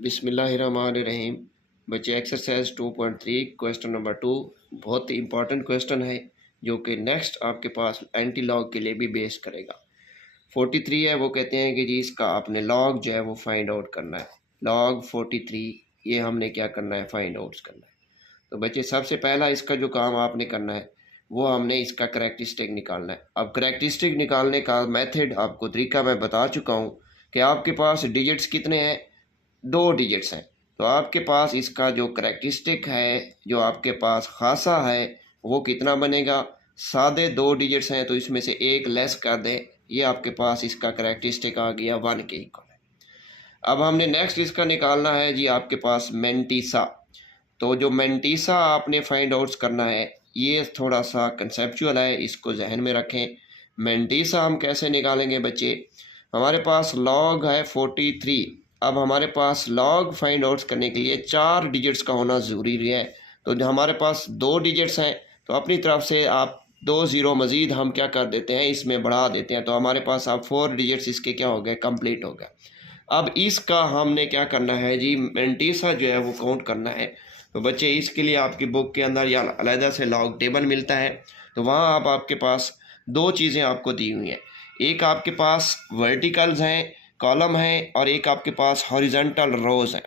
बिस्मिल्लाहिर्रहमानिर्रहीम। बच्चे exercise 2.3 question number 2 बहुत ही इंपॉर्टेंट क्वेश्चन है जो कि नेक्स्ट आपके पास एंटी लॉग के लिए भी बेस करेगा। 43 है, वो कहते हैं कि जी इसका आपने लॉग जो है वो फाइंड आउट करना है। लॉग 43 ये हमने क्या करना है, फाइंड आउट करना है। तो बच्चे सबसे पहला इसका जो काम आपने करना है वो हमने इसका करैक्टरिस्टिक निकालना है। अब करैक्टरिस्टिक निकालने का मेथड आपको तरीका मैं बता चुका हूँ कि आपके पास डिजिट्स कितने हैं, 2 डिजिट्स हैं। तो आपके पास इसका जो करैक्टरिस्टिक है, जो आपके पास खासा है, वो कितना बनेगा, सादे 2 डिजिट्स हैं तो इसमें से एक लेस कर दें, ये आपके पास इसका करैक्टरिस्टिक आ गया 1 के इक्वल है। अब हमने नेक्स्ट इसका निकालना है जी आपके पास मेंटीसा। तो जो मेंटीसा आपने फाइंड आउट करना है ये थोड़ा सा कंसेप्चुअल है, इसको जहन में रखें। मेंटीसा हम कैसे निकालेंगे बच्चे, हमारे पास लॉग है 43। अब हमारे पास लॉग फाइंड आउट करने के लिए 4 डिजिट्स का होना ज़रूरी है। तो जो हमारे पास 2 डिजिट्स हैं तो अपनी तरफ से आप 2 ज़ीरो मज़ीद हम क्या कर देते हैं, इसमें बढ़ा देते हैं। तो हमारे पास अब 4 डिजिट्स इसके क्या हो गए, कंप्लीट हो गए। अब इसका हमने क्या करना है जी, मेंटीसा जो है वो काउंट करना है। तो बच्चे इसके लिए आपकी बुक के अंदर या अलहदा से लॉग टेबल मिलता है। तो वहाँ आप आपके पास 2 चीज़ें आपको दी हुई हैं, एक आपके पास वर्टिकल्स हैं, कॉलम है, और एक आपके पास हॉरिजॉन्टल रोज़ हैं।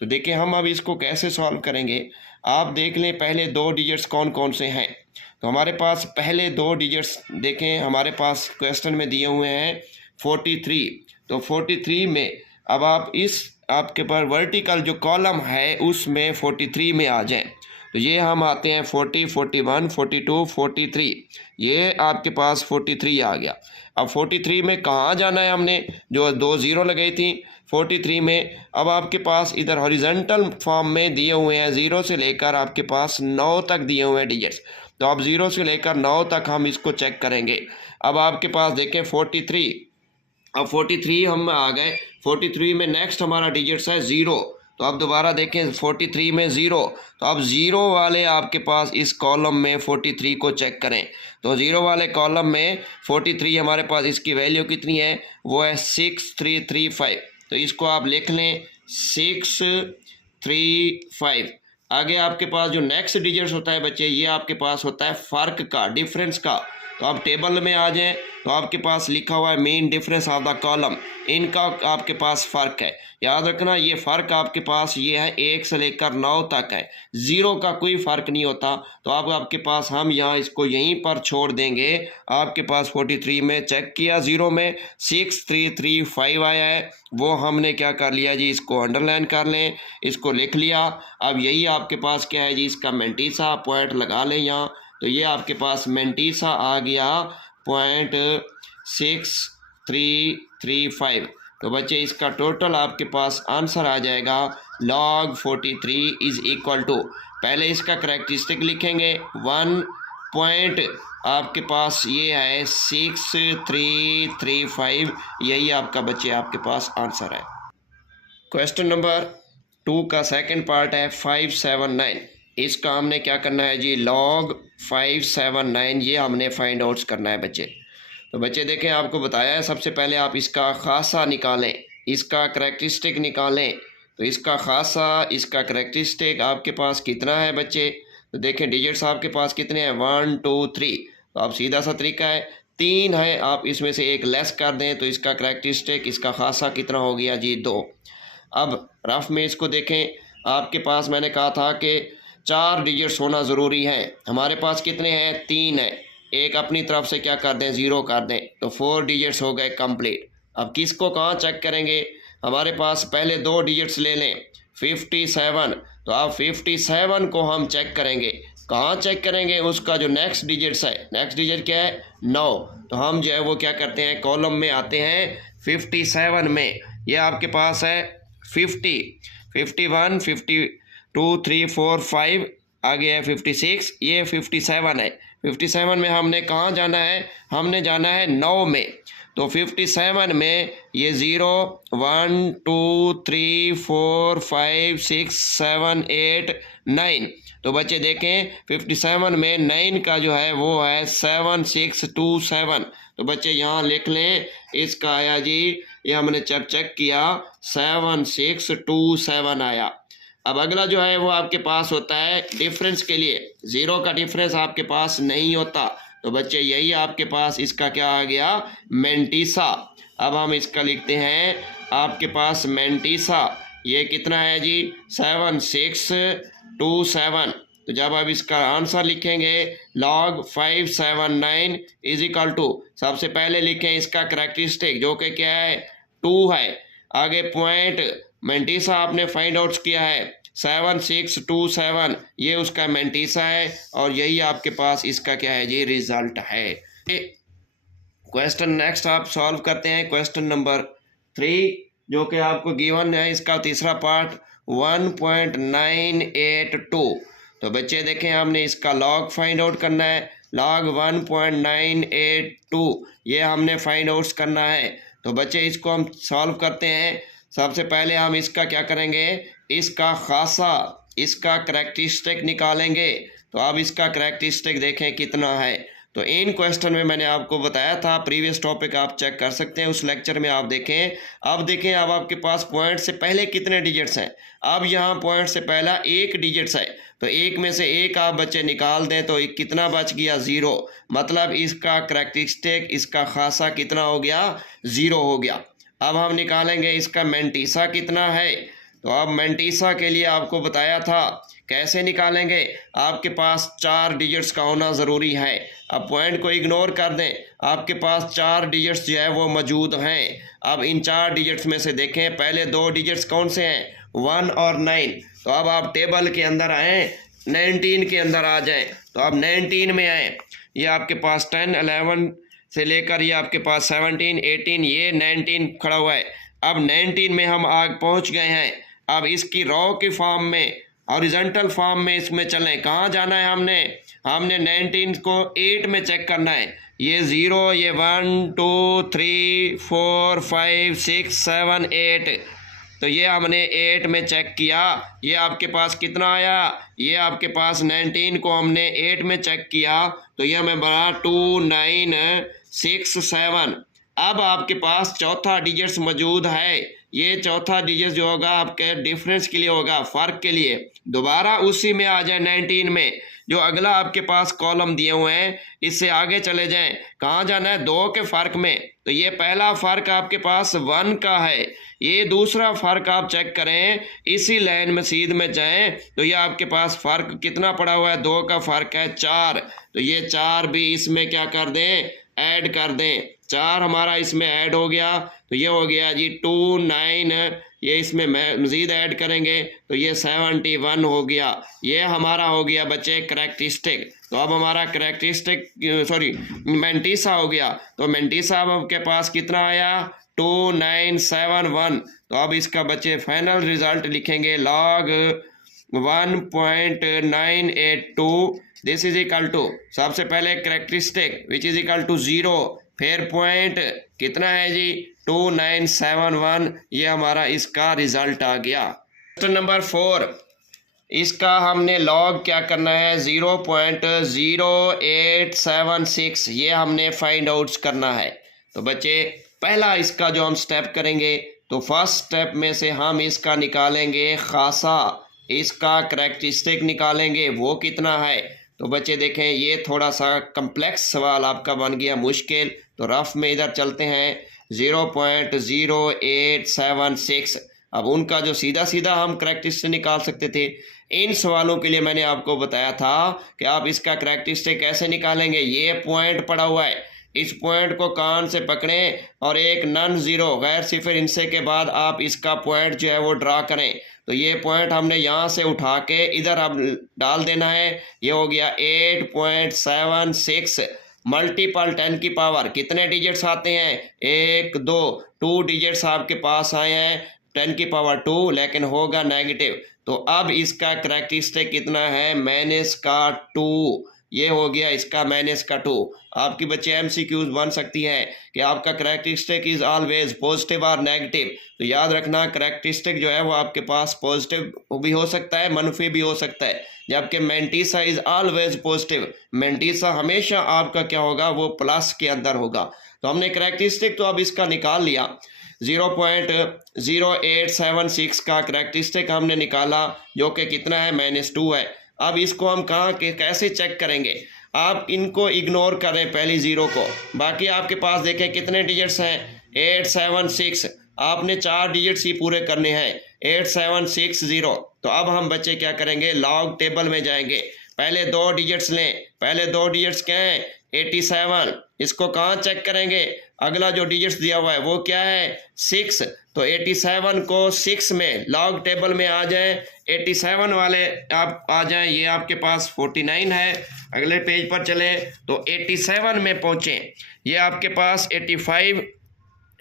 तो देखिए हम अब इसको कैसे सॉल्व करेंगे, आप देख लें पहले 2 डिजिट्स कौन कौन से हैं। तो हमारे पास पहले 2 डिजिट्स देखें, हमारे पास क्वेश्चन में दिए हुए हैं 43। तो 43 में अब आप इस आपके पास वर्टिकल जो कॉलम है उसमें 43 में आ जाएं। तो ये हम आते हैं 40, 41, 42, 43, ये आपके पास 43 आ गया। अब 43 में कहाँ जाना है, हमने जो 2 ज़ीरो लगाई थी 43 में। अब आपके पास इधर हॉरिजॉन्टल फॉर्म में दिए हुए हैं 0 से लेकर आपके पास 9 तक दिए हुए हैं डिजिट्स। तो अब 0 से लेकर 9 तक हम इसको चेक करेंगे। अब आपके पास देखें 43, अब 43 हम आ गए। 43 में नेक्स्ट हमारा डिजिट्स है 0। तो अब दोबारा देखें 43 में 0। तो अब 0 वाले आपके पास इस कॉलम में 43 को चेक करें। तो 0 वाले कॉलम में 43 हमारे पास इसकी वैल्यू कितनी है, वो है 6335। तो इसको आप लिख लें 635। आगे आपके पास जो नेक्स्ट डिजिट्स होता है बच्चे, ये आपके पास होता है फ़र्क का, डिफरेंस का। तो आप टेबल में आ जाएं तो आपके पास लिखा हुआ है main difference of the column, इनका आपके पास फ़र्क है। याद रखना ये फ़र्क आपके पास ये है 1 से लेकर 9 तक है, 0 का कोई फ़र्क नहीं होता। तो आपके पास हम यहाँ इसको यहीं पर छोड़ देंगे। आपके पास 43 में चेक किया 0 में 6335 आया है, वो हमने क्या कर लिया जी, इसको अंडरलाइन कर लें, इसको लिख लिया। अब यही आपके पास क्या है जी, इसका मेंटीसा पॉइंट लगा लें यहाँ। तो ये आपके पास मेंटीसा आ गया 0.6335। तो बच्चे इसका टोटल आपके पास आंसर आ जाएगा log 43 इज़ इक्वल टू, पहले इसका करैक्टरिस्टिक लिखेंगे 1 पॉइंट आपके पास ये है 6335, यही आपका बच्चे आपके पास आंसर है। क्वेश्चन नंबर 2 का सेकंड पार्ट है 579। इसका हमने क्या करना है जी, log 579 ये हमने फाइंड आउट करना है बच्चे। तो बच्चे देखें आपको बताया है सबसे पहले आप इसका खासा निकालें, इसका करैक्टरिस्टिक निकालें। तो इसका खासा, इसका करैक्टरिस्टिक आपके पास कितना है बच्चे, तो देखें डिजिट्स आपके पास कितने हैं 1 2 3। तो आप सीधा सा तरीका है 3 है, आप इसमें से एक लेस कर दें तो इसका करैक्टरिस्टिक, इसका खासा कितना हो गया जी 2। अब रफ में इसको देखें, आपके पास मैंने कहा था कि 4 डिजिट्स होना ज़रूरी है, हमारे पास कितने हैं 3 है, एक अपनी तरफ से क्या कर दें 0 कर दें, तो 4 डिजिट्स हो गए कंप्लीट। अब किसको कहाँ चेक करेंगे, हमारे पास पहले 2 डिजिट्स ले लें 57। तो अब 57 को हम चेक करेंगे, कहाँ चेक करेंगे, उसका जो नेक्स्ट डिजिट्स है, नेक्स्ट डिजिट क्या है 9। तो हम जो है वो क्या करते हैं, कॉलम में आते हैं 57 में, ये आपके पास है 50, 51, 52, 3, 4, 5, आगे है 56, ये 57 है। 57 में हमने कहाँ जाना है, हमने जाना है 9 में। तो 57 में ये 0 1 2 3 4 5 6 7 8 9। तो बच्चे देखें 57 में 9 का जो है वो है 7627। तो बच्चे यहाँ लिख लें, इसका आया जी ये हमने जब चेक किया 7627 आया। अब अगला जो है वो आपके पास होता है डिफरेंस के लिए, ज़ीरो का डिफरेंस आपके पास नहीं होता, तो बच्चे यही आपके पास इसका क्या आ गया, मेंटीसा। अब हम इसका लिखते हैं आपके पास मेंटीसा, ये कितना है जी 7627। तो जब आप इसका आंसर लिखेंगे log 579 इज इक्वल टू, सबसे पहले लिखें इसका करेक्टरिस्टिक जो कि क्या है 2 है, आगे पॉइंट मेंटीसा आपने फाइंड आउट किया है 7627, ये उसका मेंटीसा है और यही आपके पास इसका क्या है जी रिजल्ट है। क्वेश्चन नेक्स्ट आप सॉल्व करते हैं क्वेश्चन नंबर 3 जो कि आपको गिवन है, इसका तीसरा पार्ट 1.982। तो बच्चे देखें हमने इसका लॉग फाइंड आउट करना है, लॉग 1.982 ये हमने फाइंड आउट करना है। तो बच्चे इसको हम सॉल्व करते हैं। सबसे पहले हम इसका क्या करेंगे, इसका खासा, इसका करेक्टरिस्टिक निकालेंगे। तो अब इसका करेक्टरिस्टिक देखें कितना है। तो इन क्वेश्चन में मैंने आपको बताया था, प्रीवियस टॉपिक आप चेक कर सकते हैं, उस लेक्चर में आप देखें। अब देखें अब आपके पास पॉइंट से पहले कितने डिजिट्स हैं। अब यहाँ पॉइंट से पहला एक डिजिट्स है, तो एक में से एक आप बच्चे निकाल दें तो कितना बच गया 0, मतलब इसका करेक्टरिस्टिक, इसका खासा कितना हो गया 0 हो गया। अब हम निकालेंगे इसका मेंटीसा कितना है। तो अब मेंटीसा के लिए आपको बताया था कैसे निकालेंगे, आपके पास 4 डिजिट्स का होना ज़रूरी है। अब पॉइंट को इग्नोर कर दें, आपके पास 4 डिजिट्स जो है वो मौजूद हैं। अब इन 4 डिजिट्स में से देखें पहले 2 डिजिट्स कौन से हैं, 1 और 9। तो अब आप टेबल के अंदर आएँ, 19 के अंदर आ जाएं। तो अब 19 में आएँ, ये आपके पास 10, 11 से लेकर ये आपके पास 17, 18, ये 19 खड़ा हुआ है। अब 19 में हम आग पहुंच गए हैं। अब इसकी रॉ की फॉर्म में, हॉरिजॉन्टल फॉर्म में इसमें चलें। कहाँ जाना है, हमने 19 को 8 में चेक करना है। ये 0, ये 1 2 3 4 5 6 7 8, तो ये हमने 8 में चेक किया। ये आपके पास कितना आया, ये आपके पास 19 को हमने 8 में चेक किया, तो ये हमें बना 2967। अब आपके पास चौथा डिजिट्स मौजूद है। ये चौथा डिजिट जो होगा आपके डिफरेंस के लिए होगा, फ़र्क के लिए। दोबारा उसी में आ जाए 19 में, जो अगला आपके पास कॉलम दिए हुए हैं, इससे आगे चले जाएं। कहाँ जाना है, 2 के फ़र्क में। तो ये पहला फ़र्क आपके पास 1 का है, ये दूसरा फ़र्क आप चेक करें, इसी लाइन में सीध में जाएं तो ये आपके पास फ़र्क कितना पड़ा हुआ है, 2 का फ़र्क है 4। तो ये 4 भी इसमें क्या कर दें, ऐड कर दें। 4 हमारा इसमें ऐड हो गया, तो ये हो गया जी 29, ये इसमें मज़ीद ऐड करेंगे तो ये 71 हो गया। ये हमारा हो गया बच्चे करेक्टरिस्टिक। तो अब हमारा करेक्टरिस्टिक मेंटीसा हो गया। तो मेंटीसा अब आपके पास कितना आया, 2971। तो अब इसका बच्चे फाइनल रिजल्ट लिखेंगे log 1.982, this is equal to, सबसे पहले characteristic which is equal to 0, फिर पॉइंट कितना है जी 2971, ये हमारा इसका रिजल्ट आ गया। क्वेश्चन नंबर 4, इसका हमने लॉग क्या करना है 0.0876, ये हमने फाइंड आउट करना है। तो बच्चे पहला इसका जो हम स्टेप करेंगे, तो फर्स्ट स्टेप में से हम इसका निकालेंगे खासा, इसका करेक्टरिस्टिक निकालेंगे वो कितना है। तो बच्चे देखें ये थोड़ा सा कम्प्लेक्स सवाल आपका बन गया मुश्किल, तो रफ में इधर चलते हैं 0.0876। अब उनका जो सीधा सीधा हम करेक्टरिस्टिक निकाल सकते थे, इन सवालों के लिए मैंने आपको बताया था कि आप इसका करेक्टरिस्टिक कैसे निकालेंगे। ये पॉइंट पड़ा हुआ है, इस पॉइंट को कान से पकड़ें और एक नॉन ज़ीरो गैर सिफर इनसे के बाद आप इसका पॉइंट जो है वो ड्रा करें। तो ये पॉइंट हमने यहाँ से उठा के इधर अब डाल देना है। ये हो गया 8.76 मल्टीपल 10 की पावर, कितने डिजिट्स आते हैं, 1 2 डिजिट्स आपके पास आए हैं 10 की पावर 2, लेकिन होगा नेगेटिव। तो अब इसका करेक्टरिस्टिक कितना है, माइनस का 2, ये हो गया इसका माइनस का 2। आपकी बच्चे MCQs बन सकती हैं कि आपका करेक्टरिस्टिक इज़ ऑलवेज पॉजिटिव और नेगेटिव। तो याद रखना करेक्टरिस्टिक जो है वो आपके पास पॉजिटिव भी हो सकता है, मनफी भी हो सकता है, जबकि mantissa is always positive. Mantissa हमेशा आपका क्या होगा, वो प्लस के अंदर होगा। तो हमने करेक्टरिस्टिक तो अब इसका निकाल लिया 0.0876 का करैक्टरिस्टिक हमने निकाला, जो कि कितना है -2 है। अब इसको हम कहाँ के कैसे चेक करेंगे? आप इनको इग्नोर करें पहली ज़ीरो को, बाकी आपके पास देखें कितने डिजिट्स हैं 876, आपने 4 डिजिट्स ही पूरे करने हैं 8760। तो अब हम बच्चे क्या करेंगे, लॉग टेबल में जाएंगे, पहले 2 डिजिट्स लें, पहले 2 डिजिट्स क्या हैं 87, इसको कहाँ चेक करेंगे, अगला जो डिजिट्स दिया हुआ है वो क्या है 6, तो 87 को 6 में लॉग टेबल में आ जाए, 87 वाले आप आ जाएं, ये आपके पास 49 है। अगले पेज पर चले तो 87 में पहुँचें, ये आपके पास 85,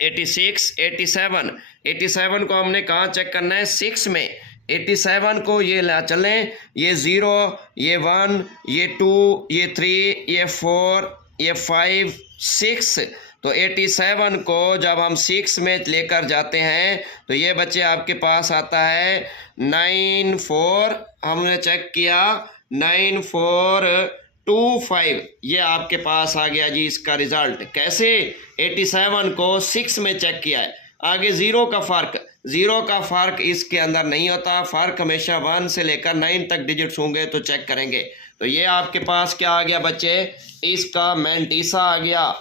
86, 87, 87 को हमने कहाँ चेक करना है 6 में, 87 को ये ला चलें, ये 0, ये 1, ये 2, ये 3, ये 4, ये 5, 6, तो 87 को जब हम 6 में लेकर जाते हैं तो ये बच्चे आपके पास आता है 94, हमने चेक किया 9425, ये आपके पास आ गया जी इसका रिजल्ट। कैसे? 87 को 6 में चेक किया है। आगे ज़ीरो का फ़र्क इसके अंदर नहीं होता, फ़र्क हमेशा 1 से लेकर 9 तक डिजिट्स होंगे तो चेक करेंगे। तो ये आपके पास क्या आ गया बच्चे, इसका मैंटीसा आ गया।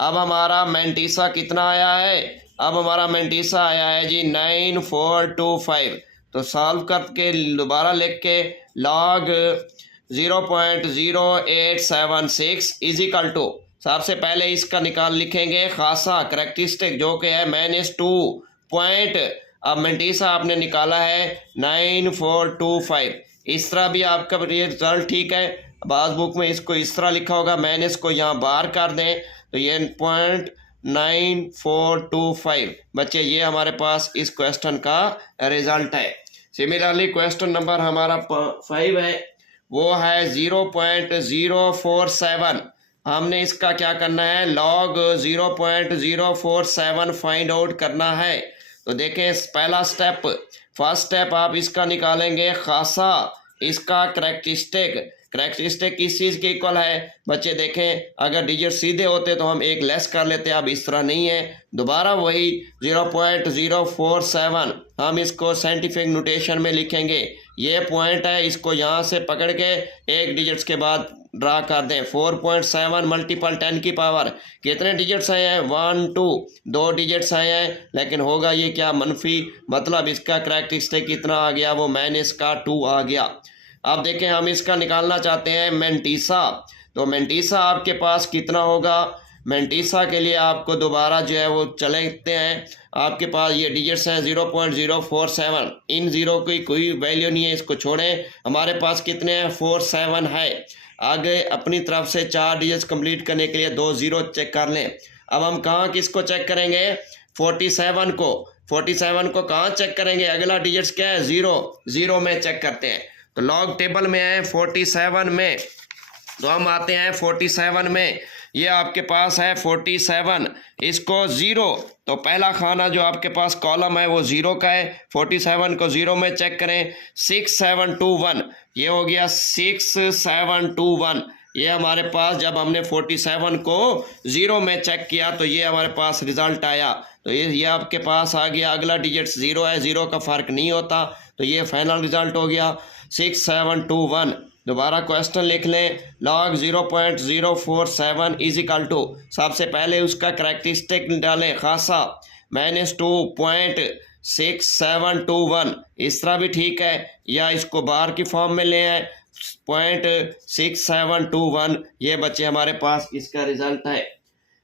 अब हमारा मैंटीसा कितना आया है, अब हमारा मैंटीसा आया है जी 9425। तो सॉल्व करके दोबारा लिख के लॉग 0.0876 इजिकल टू, सबसे पहले इसका निकाल लिखेंगे खासा करैक्टरिस्टिक जो कि है -2 पॉइंट, अब मैंटीसा आपने निकाला है 9425। इस तरह भी आपका रिजल्ट ठीक है, पासबुक में इसको इस तरह लिखा होगा, मैंने इसको यहाँ बाहर कर दें तो ये 0.9425 बच्चे, ये हमारे पास इस क्वेश्चन का रिजल्ट है। सिमिलरली क्वेश्चन नंबर हमारा 5 है, वो है 0.047। हमने इसका क्या करना है, लॉग 0.047 फाइंड आउट करना है। तो देखें पहला स्टेप, फर्स्ट स्टेप आप इसका निकालेंगे खासा, इसका करैक्टरिस्टिक किस चीज़ के इक्वल है बच्चे देखें, अगर डिजिट सीधे होते तो हम एक लेस कर लेते, अब इस तरह नहीं है, दोबारा वही 0.047 हम इसको साइंटिफिक नोटेशन में लिखेंगे, ये पॉइंट है, इसको यहाँ से पकड़ के एक डिजिट्स के बाद ड्रा कर दें, 4.7 मल्टीपल 10 की पावर, कितने डिजिट्स आए हैं 1 2, 2 डिजिट्स आए हैं, लेकिन होगा ये क्या मनफी, मतलब इसका करैक्टरिस्टिक कितना आ गया, वो -2 आ गया। अब देखें हम इसका निकालना चाहते हैं मैंटीसा, तो मैंटीसा आपके पास कितना होगा, मैंटीसा के लिए आपको दोबारा जो है वो चलेते हैं, आपके पास ये डिजिट्स हैं 0.047, इन ज़ीरो की कोई वैल्यू नहीं है, इसको छोड़ें, हमारे पास कितने हैं 47 है। आगे अपनी तरफ से 4 डिजिट्स कंप्लीट करने के लिए 2 ज़ीरो चेक कर लें। अब हम कहाँ किसको चेक करेंगे, 47 को कहाँ चेक करेंगे, अगला डिजिट्स क्या है 0 में चेक करते हैं। तो लॉग टेबल में है 47 में, तो हम आते हैं 47 में, ये आपके पास है 47, इसको 0, तो पहला खाना जो आपके पास कॉलम है वो 0 का है, 47 को 0 में चेक करें, 6721, ये हो गया 6721, ये हमारे पास जब हमने 47 को 0 में चेक किया तो ये हमारे पास रिज़ल्ट आया, तो ये आपके पास आ गया, अगला डिजिट 0 है, 0 का फ़र्क नहीं होता, तो ये फाइनल रिज़ल्ट हो गया 6721। दोबारा क्वेश्चन लिख लें, लॉग 0.047 इजिकल टू, सबसे पहले उसका करैक्टरिस्टिक डालें खासा -2.6721, इस तरह भी ठीक है, या इसको बार की फॉर्म में ले आए 0.6721, ये बच्चे हमारे पास इसका रिजल्ट है।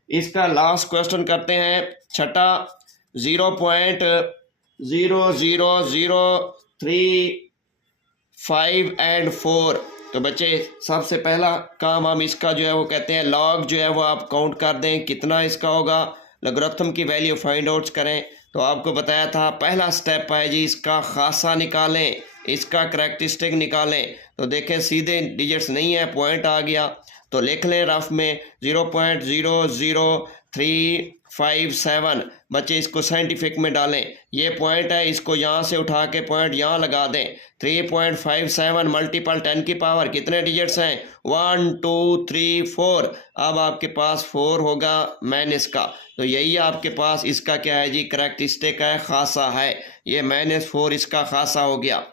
इसका लास्ट क्वेश्चन करते हैं छठा, 0.00035 and 4। तो बच्चे सबसे पहला काम हम इसका जो है वो कहते हैं लॉग जो है वो आप काउंट कर दें, कितना इसका होगा, लॉगरिथम की वैल्यू फाइंड आउट करें। तो आपको बताया था पहला स्टेप है जी इसका खासा निकालें, इसका करैक्टरिस्टिक निकालें। तो देखें सीधे डिजिट्स नहीं है, पॉइंट आ गया, तो लिख लें रफ में 0.003 3.57। बच्चे इसको साइंटिफिक में डालें, ये पॉइंट है, इसको यहाँ से उठा के पॉइंट यहाँ लगा दें। 3.57 मल्टीपल 10 की पावर कितने डिजिट्स हैं? 1 2 3 4। अब आपके पास 4 होगा माइनस का, तो यही आपके पास इसका क्या है जी, करैक्टरिस्टिक है, खासा है। ये -4 इसका खासा हो गया।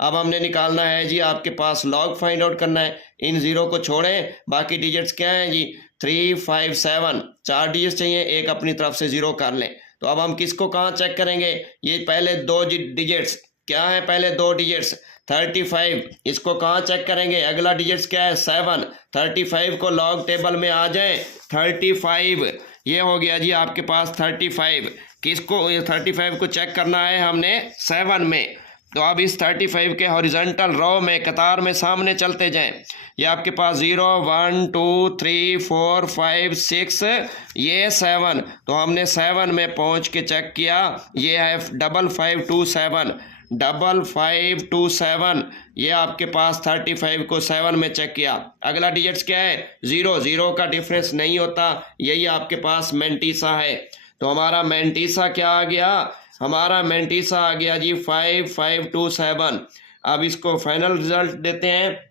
अब हमने निकालना है जी, आपके पास लॉग फाइंड आउट करना है। इन जीरो को छोड़ें, बाकी डिजिट्स क्या हैं जी, 357। 4 डिजिट्स चाहिए, एक अपनी तरफ से ज़ीरो कर लें। तो अब हम किसको कहाँ चेक करेंगे? ये पहले 2 डिजिट्स क्या है, पहले 2 डिजिट्स 35, इसको कहाँ चेक करेंगे? अगला डिजिट्स क्या है? 7। 35 को लॉग टेबल में आ जाए, 35 ये हो गया जी आपके पास 35। किसको 35 को चेक करना है हमने 7 में। तो अब इस 35 के हॉरिजॉन्टल रो में कतार में सामने चलते जाएं। ये आपके पास 0 1 2 3 4 5 6, ये 7। तो हमने 7 में पहुंच के चेक किया, ये है 5527। 5527 ये आपके पास 35 को 7 में चेक किया। अगला डिजिट्स क्या है? 0। 0 का डिफरेंस नहीं होता, यही आपके पास मेंटीसा है। तो हमारा मेंटीसा क्या आ गया? हमारा मेंटीसा आ गया जी 5527। अब इसको फाइनल रिजल्ट देते हैं,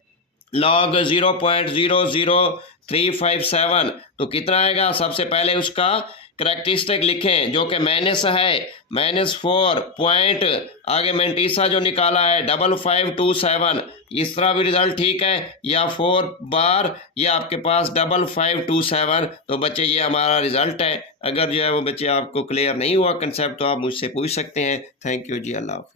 लॉग 0.00357। तो कितना आएगा? सबसे पहले उसका करैक्टरिस्टिक लिखें जो कि माइनस है, -4 पॉइंट, आगे मेंटीसा जो निकाला है 5527। इस तरह भी रिजल्ट ठीक है, या 4 बार ये आपके पास 5527। तो बच्चे ये हमारा रिजल्ट है। अगर जो है वो बच्चे आपको क्लियर नहीं हुआ कंसेप्ट, तो आप मुझसे पूछ सकते हैं। थैंक यू जी, अल्लाह हाफ़िज़।